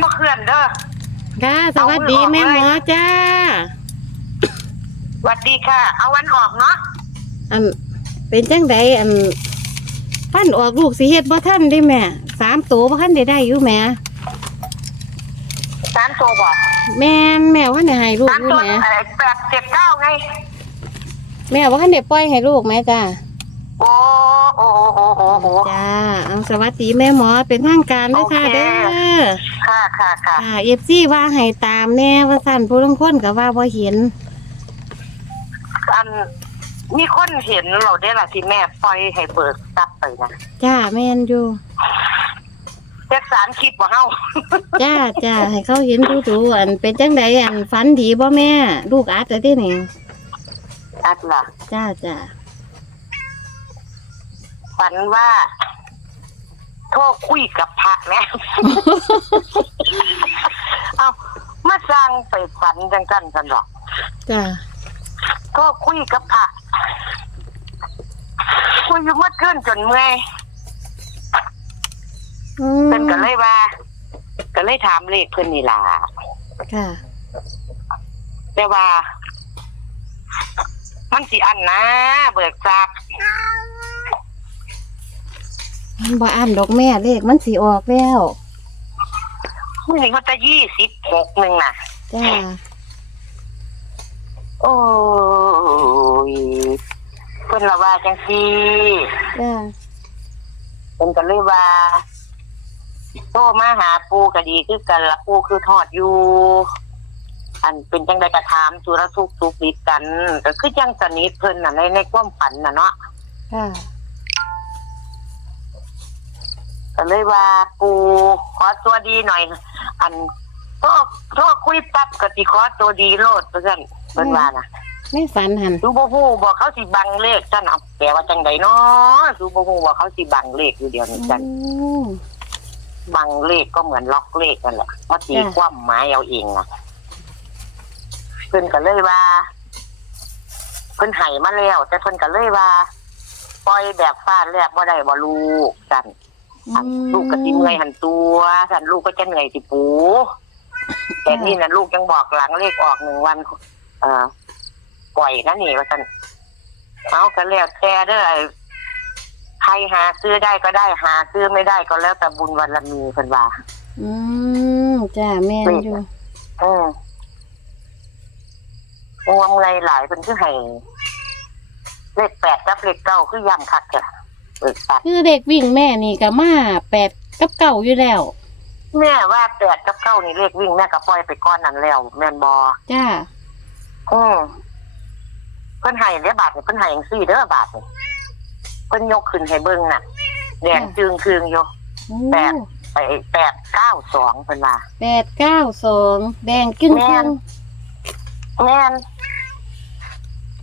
บ่เคลื่อนเด้อ ค่ะสวัสดีเอามืแม่อออกหมเลอยจ้าสวัสดีค่ะ เอาวันออกเนาะอันเป็นจังใดอันปั้นออกลูกสิเฮ็ดบ่ทันเด้แม่สามตัวบ่ทันได้ได้อยู่แม่สามตัวบอกแม่นแม่ว่าได้ให้ลูกสามอยู่ตัวแม่เอ่อแปดเจ็ดเก้าไง แม่ว่าทันได้ปล่อยให้ลูกแม่จ้าโอ้โอ้โอ้โอ้โอ้โอ้ จ้าเอาสวัสดีแม่หมอเป็นทางการเด้อค่ะโอเค เด้อ ค่ะค่ะค่ะค่ะ FC ว่าให้ตามแน่ว่าสั่นผู้ลางคนก็ว่าบ่เห็น อันมีคนเห็นเราได้ล่ะที่แม่ปล่อยให้เบิกทรัพย์ไปนะจ้าแม่นอยู่เจ็ดสารคลิปว่าเฮาจ้าจ้าให้เขาเห็นดูดูๆอันเป็นจังใดอันฝันดีบ่แม่ ลูกอัดจะได้นี่อัดล่ะจ้าจ้าฝันว่า โทรคุยกับพระแม่ เอามาสร้างไปฝันจังกันกันหรอกจ้าก็คุยกับพระคุยอยู่เมื่อคืนจนเมื่อยอืมเพิ่นก็เลยว่า ก็เลยถามเลขเพิ่นนี่ล่ะค่ะ แต่ว่า มันสิอันนะ เบิกทรัพย์มัน บ่อ่านดอกแม่เลขมันสิออกแล้วมันถึงมันจะยี่สิบหกหนึ่งน่ะ จ้าโอ้ยเพิ่นละว่าจังซี่จ้าเพิ่นก็เลยว่าโทรมาหาปูก็ดีคือกันละปูคือทอดอยู่อันเป็นจังใดกระถามสุรทุกข์สุขดิบกันก็คือจังสนิทเพิ่นน่ะในในความฝันน่ะเนาะค่ะ ก็เลยว่าปูขอตัวดีหน่อย อันโทรโทรคุยปั๊บก็สิขอตัวดีโลดเพิ่นเพิ่นว่าน่ะไม่ฝันหันดูบ่ฮู้บอกเขาสิบังเลขซั่นเอาแปลว่าจังไดเนาะดูบ่ฮู้ว่าเขาสิบังเลขอยู่เดียวนี้ซั่นอืมบังเลขก็เหมือนล็อกเลขนั่นแหละเพราะตีจ้ะความหมายเอาเองนะเพิ่นก็เลยว่าเพิ่นให้มาแล้วแต่เพิ่นก็เลยว่า ปล่อยแบบฟาดแรกบ่ได้บ่ลูกสั่น อันลูกก็สิเมื่อยหันตัวสั่นลูกก็จะเหนื่อยสิปูแต่นี่นะลูกยังบอกหลังเลขออกหนึ่งวัน เออปล่อยนะนี่ว่าสั่นเอาก็แล้วแต่เด้อไอ้ใครหาซื้อได้ก็ได้หาซื้อไม่ได้ก็แล้วแต่บุญวันละมีเพิ่นว่า อืมจ้าแม่นอยู่อืมงวงไรหลายเป็นคือให้เลขแปดกับเลขเก้าคือย่ำคักจ้ะ เออตัดคือเด็กวิ่งแม่นี่ก็มาแปดกับเก่าอยู่แล้ว แม่ว่าแปดกับเก้านี่เลขวิ่งแม่ก็ปล่อยไปก้อนนั้นแล้ว แม่นบอจ้า อืมเพิ่นให้เด้อบาทนี่เพิ่นให้อย่างสี่เด้อบาทนี่เพิ่นยกขึ้นให้เบิ่งน่ะแดงจึงคืงอยู่ โอ้แปด ไปแปดเก้าสองเพิ่นว่า แปดเก้าสองแดงกึ้งแม่กึ้น งแม่น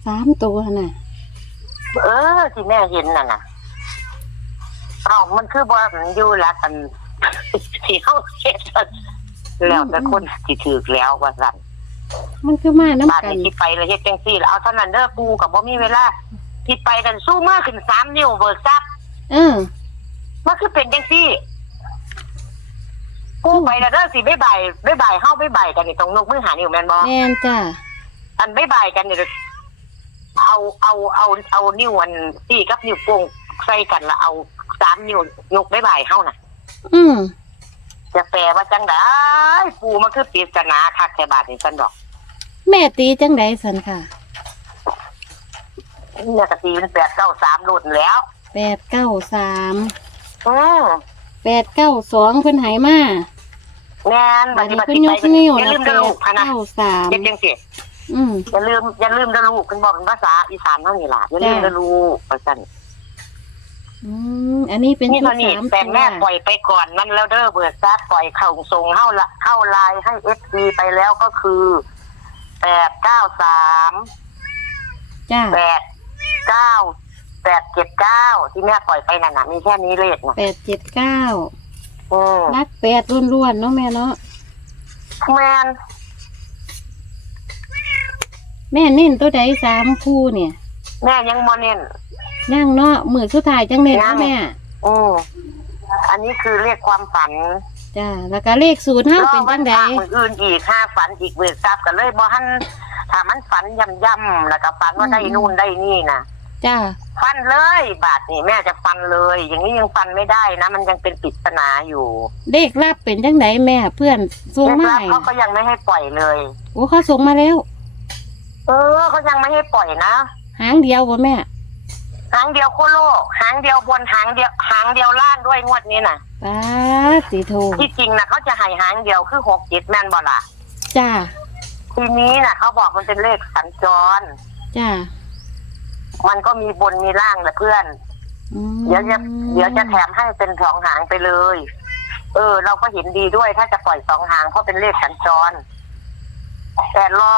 สามตัวน่ะ เออที่แม่เห็นน่ะน่ะ อ้าวมันคือว่ามันอยู่ละกันที่เขาเฮ็ดอะแล้วแต่คนที่ถือแล้วว่าสั่นมันคือมาบ้านน้ำกัน นี้ที่ไปเลยเฮ็ดจังซี่แล้วเอาเท่านั้นเด้อปูกับบ่มีเวลาที่ไปกันสู้มือขึ้นสามนิ้วเบิกทรัพย์เออ มันคือเป็นจังซี่ปูไปแล้วเด้อสิบ๊ายบายบ๊ายบายเฮาบ๊ายบายกันนี่ตรงนกมือหานิ้วแม่นบ่ แม่นจ้าอันบ๊ายบายกันนี่เอาเอาเอาเอานิ้วอันซี่กับนิ้วโป้งใส่กันแล้วเอา สามนิ้วยกบ๊ายบายเฮาน่ะ อืมจะแปลว่าจังไดปูมันคือปริศนาคักแค่บาทนี่ซั่นดอกแม่ตีจังไดสันค่ะเนี่ยกะตีมัน8 9 3รุ่นแล้วแปดเก้าสามอือแปดเก้าสองเพิ่นใหายมาแม่นบับัดดนี้นี้บัดเพิ่นนี้ยไปกนิ้วอย่านะลืมแปเด้อดลูกพะนะเก้าสามเฮ็ดจังซี่อืม อย่าลืมอย่าลืมเด้อลูกเพิ่นบอกเป็นภาษาอีสานเฮานี่ล่ะอย่าลืมเด้อลูกว่าซั่น อืมอันนี้เป็นนี่ชุดเท่านี้สามแต่ตัวแม่ปล่อยไปก่อนมันแล้วเด้อเบิดซัดปล่อยเข้าส่งเฮาละเข้าไลน์ให้ FC ไปแล้วก็คือ893จ้า89 879ที่แม่ปล่อยไปนั่นน่ะมีแค่นี้เลขน่ะแปดเจ็ดเก้าอือรักแปดล้วนๆเนาะแม่เนาะแม่นแม่เน้นตัวใดสามคู่เนี่ย แม่ยังบ่เน้น ย่างเนาะมือสุดท้ายจังเน้นยัเนาะงแม่อืมอันนี้คือเรียกความฝันจ้าแล้วก็เลขสูตรเฮารอเป็นวัจันงไดพระมืออื่นอีกห้าฝันอีกเบิกทรัพย์กันเลยบ่ทันถ้ามันฝันย่ำๆแล้วก็ฝันว่าได้นู่นได้นี่นะจ้าฟันเลยบาทนี่แม่จะฟันเลย อย่างนี้ยังฟันไม่ได้นะ มันยังเป็นปริศนาอยู่เลขรับเป็นจังไดแม่เพื่อนส่งมาเรียกรับให้เขาก็ยังไม่ให้ปล่อยเลยโอ้เขาส่งมาแล้ว เออเขายังไม่ให้ปล่อยนะหางเดียวบ่แม่ หางเดียวโคโลหางเดียวบนหางเดียวหางเดียวล่างด้วยงวดนี้น่ะ ป้าสิโทที่จริงนะเขาจะให้หางเดียวคือหกเจ็ดแม่นบ่ล่ะจ้าทีนี้น่ะ เขาบอกมันเป็นเลขสัญจร จ้ามันก็มีบนมีล่างแหละเพื่อน อืมเดี๋ยวจะเดี๋ยวจะแถมให้เป็นสองหางไปเลย เออ เราก็เห็นดีด้วยถ้าจะปล่อยสองหางเพราะเป็นเลขสัญจร แต่รอ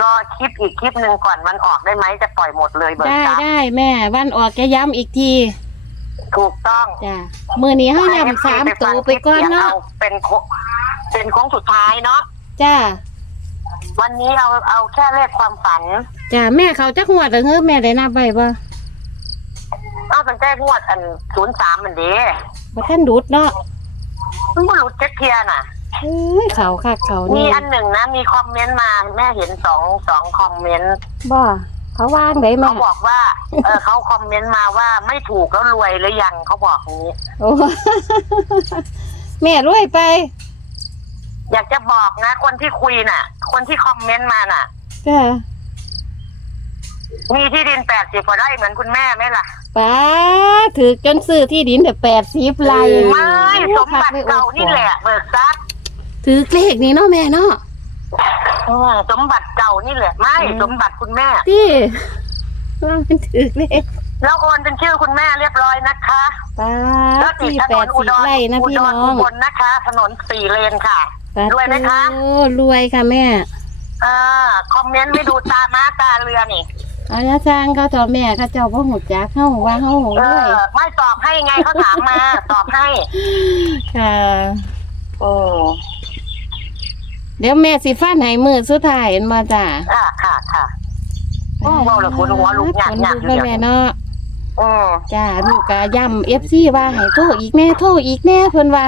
รอคลิปอีกคลิปหนึ่งก่อนมันออกได้ไหมจะปล่อยหมดเลยเบิกได้ทรัพย์ได้แม่ วันออกจะย้ำอีกทีถูกต้องจ้ามื้อนี้เฮาย้ำสามตัวไปก่อนเนาะเอาเป็นโคเป็นโค้งสุดท้ายเนาะจ้าวันนี้เอาเอาแค่เลขความฝันจ้าแม่เขาจักงวดเหรอเฮ้อแม่ได้นับไว้บ่เอาตั้งแต่งวดอันศูนย์สามมันเด้บ่ทันดูดเนาะมันบ่รู้เจ็ดเทียน่ะเอ้ยเขาคักเขามีนี่อันหนึ่งนะ มีคอมเมนต์มาแม่เห็นสองสองคอมเมนต์บ่เขาวางได้แม่เขาบอกว่า เออเขาคอมเมนต์มาว่าไม่ถูกแล้วรวยหรือยังเขาบอกอย่างนี้ โอ้ แม่รวยไปอยากจะบอกนะ คนที่คุยน่ะ คนที่คอมเมนต์มาน่ะ จ้ามีที่ดินแปดสิบกว่าไร่เหมือนคุณแม่ไหมล่ะป้าถือจนซื้อที่ดินเดี๋ยวแปดสิบไร่ไม่สมบัติเก่านี่แหละเบิกทรัพย์ ถือเลขนี้เนาะแม่เนาะอืมสมบัติเก่านี่แหละไม่อืมสมบัติคุณแม่ ที่ว่ามันถือเลขแล้วโอนเป็นชื่อคุณแม่เรียบร้อยนะคะป้าแล้วติดที่ถแปนดนอุสิบดรไร่นะอุพี่ดรน้ออุงบลนะคะ ถนนสี่เลนค่ะ ป้ารวยไหมคะ โอ้รวยค่ะแม่อ่าคอมเมนต์ไม่ดูตาม้าตาเรือนี่เอาญาจ้างเขาเจ้าแม่เขาเจ้าพ่อหูจักเข้าว่าเข้ารเอวยอไม่ตอบให้ไงเขาถามมา ตอบให้ค่ะโอ้ เดี๋ยวแม่สิฟันให้มือสุดท้ายเห็นมาจ้าค่ะค่ะค่ะอืมเว้าแล้วขนหัวลุกหยาดหยาดขนลุกเลยแม่เนาะอืมจ้าลูกกะย่ำเอฟซีว่าให้โทรอีกแม่โทรอีกแม่เพิ่นว่า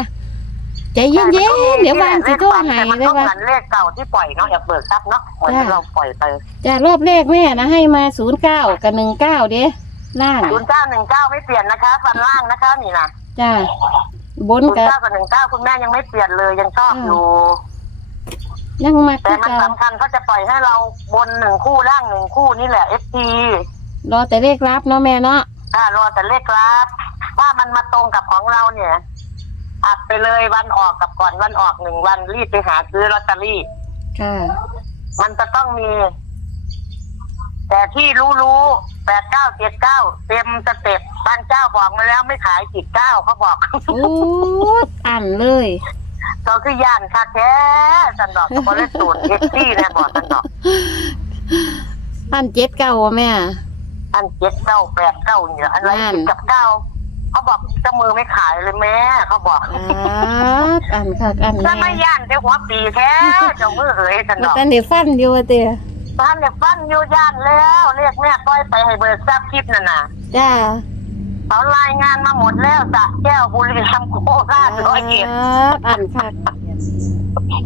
ใจเย็นๆเดี๋ยววางสิโทรให้แต่มันได้ก็เหว่ามือนเลขเก่าที่ปล่อยเนาะอยากเบิกทรัพย์เนาะเหมือนจ้ะเราปล่อยไปจ้ารอบแรกแม่นะให้มาศูนย์เก้ากับหนึ่งเก้าเด้ล่างศูนย์เก้าหนึ่งเก้าไม่เปลี่ยนนะคะฟันล่างนะคะนี่นะจ้าบนศูนย์กับ เก้ากับหนึ่งเก้าคุณแม่ยังไม่เปลี่ยนเลยยังชอบอืม อยู่ ยังมาแต่คือมันเก่าสำคัญเขาจะปล่อยให้เราบนหนึ่งคู่ล่างหนึ่งคู่นี่แหละ FT รอแต่เลขรับเนาะแม่เนาะอ่ารอแต่เลขรับถ้ามันมาตรงกับของเราเนี่ยอัดไปเลยวันออกกับก่อนวันออกหนึ่งวันรีบไปหาซื้อลอตเตอรี่ ค่ะ มันจะต้องมี แต่ที่รู้รู้แปดเก้าเจ็ดเก้าเต็มสเต็ปบางเจ้าบอกมาแล้วไม่ขายจิตเก้าเขาบอก โอ้อันเลย ก็คือย่านคาแท้สันดอกก็บ่ได้สูตรเอ็กซี่แน่บอกสันดอก อันเจ็ดเก้าอะแม่ อันเจ็ดเก้าแปดเก้าเนี่ยอันไรนั่นสิบกับเก้าเขาบอกเจ้ามือไม่ขายเลยแม่เขาบอกอ่าอันค่ะอันถ้าแม่ไม่ย่านเจ้าหัวปีแท้เจ้ามือเอ๋ยสันมาดอก ตันเดี๋ยวฟันอยู่ว่าเตี้ยท่านเนี่ยฟันอยู่ย่านแล้ว เรียกแม่ก้อยไปให้เบิร์ซับคลิปนั่นน่ะจ้า เขารายงานมาหมดแล้วสระแก้วบุรีรัมย์โคราชร้อยเอ็ดครับอันค่ะ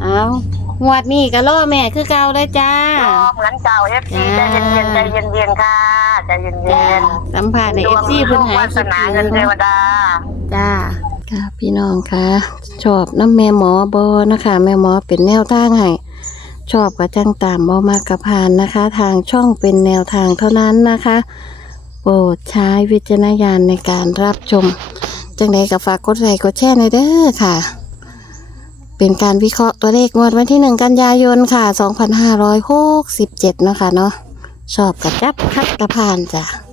เอางวดนี้ก็ล่อแม่คือเก่าเลยจ้ารอเหมือนเก่าเอฟซีใจจ้าเย็นๆใจเย็นๆค่ะใจเย็จ้านสัมผัสในๆเอฟซีดเพิ่นวงหายวาสคิดนาถึเงินเทงวดาจ้าค่ะพี่น้องคะชอบน้ำแม่หมอบอนะคะ แม่หมอเป็นแนวทางให้ชอบก็จังตามบอมากกระพานนะคะ ทางช่องเป็นแนวทางเท่านั้นนะคะ โปรดใช้วิจารณญาณในการรับชม จังใดกับฝากกดไลค์กดแชร์ในเด้อค่ะ เป็นการวิเคราะห์ตัวเลขงวดวันที่หนึ่งกันยายนค่ะ 2567เนาะคะเนาะชอบกับจับคัดกระพานจ้ะ